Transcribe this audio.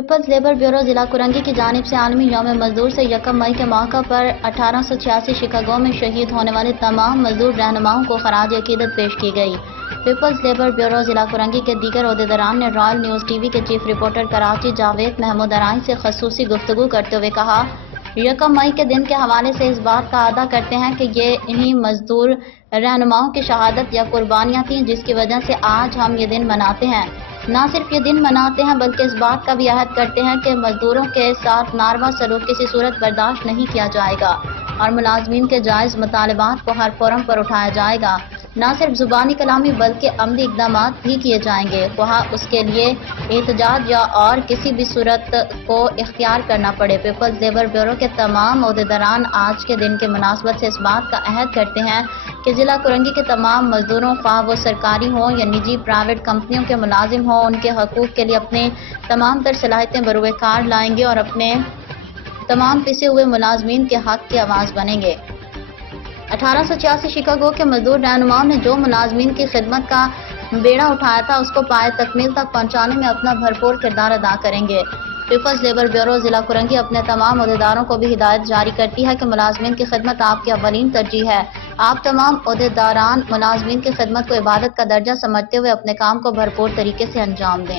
Peoples labour bureau जिला कुरंगी की जानिब से आलमी यौम मजदूर से 1 मई के मौका पर 1886 शिकागो में शहीद होने वाले तमाम मजदूर रहनुमाओं को खराज अकीदत पेश की गई। पीपल्स लेबर ब्यूरो जिला कुरंगी के दीगर ओहदेदारान ने रॉयल न्यूज़ टीवी के चीफ रिपोर्टर कराची जावेद महमूद अराई से खसूसी गुफ्तगू करते हुए कहा, 1 मई के दिन के हवाले से इस बात का अदा करते हैं कि ये इन्हीं मजदूर रहनुमाओं की शहादत या कुर्बानियाँ थीं जिसकी वजह से आज हम ये दिन मनाते हैं। ना सिर्फ ये दिन मनाते हैं बल्कि इस बात का भी अहद करते हैं कि मजदूरों के साथ नारवा सलूक किसी सूरत बर्दाश्त नहीं किया जाएगा और मुलाजमीन के जायज़ मुतालबात को हर फोरम पर उठाया जाएगा। ना सिर्फ ज़ुबानी कलामी बल्कि अमली इक़दाम भी किए जाएंगे, वहाँ उसके लिए एहतजाज या और किसी भी सूरत को इख्तियार करना पड़े। पीपल्स लेबर ब्यूरो के तमाम ओहदेदारान आज के दिन के मुनासबत से इस बात का अहद करते हैं कि ज़िला कुरंगी के तमाम मजदूरों, ख्वाह वो सरकारी हों या निजी प्राइवेट कंपनियों के मुलाजिम हों, उनके हकूक़ के लिए अपने तमाम तर सलाहियतें बरूए कार लाएंगे और अपने तमाम पिसे हुए मुलाजमीन के हक़ की आवाज़ बनेंगे। 1886 शिकागो के मजदूर रहनुमाओं ने जो मुलाजमीन की खिदमत का बेड़ा उठाया था उसको पाए तकमील तक पहुँचाने में अपना भरपूर किरदार अदा करेंगे। पीपल्स लेबर ब्यूरो जिला कुरंगी अपने तमाम ओहदेदारों को भी हिदायत जारी करती है कि मुलाजमीन की खिदमत आपकी अव्वलीन तरजीह है। आप तमाम ओहदेदारान मुलाजमीन की खिदमत को इबादत का दर्जा समझते हुए अपने काम को भरपूर तरीके से अंजाम दें।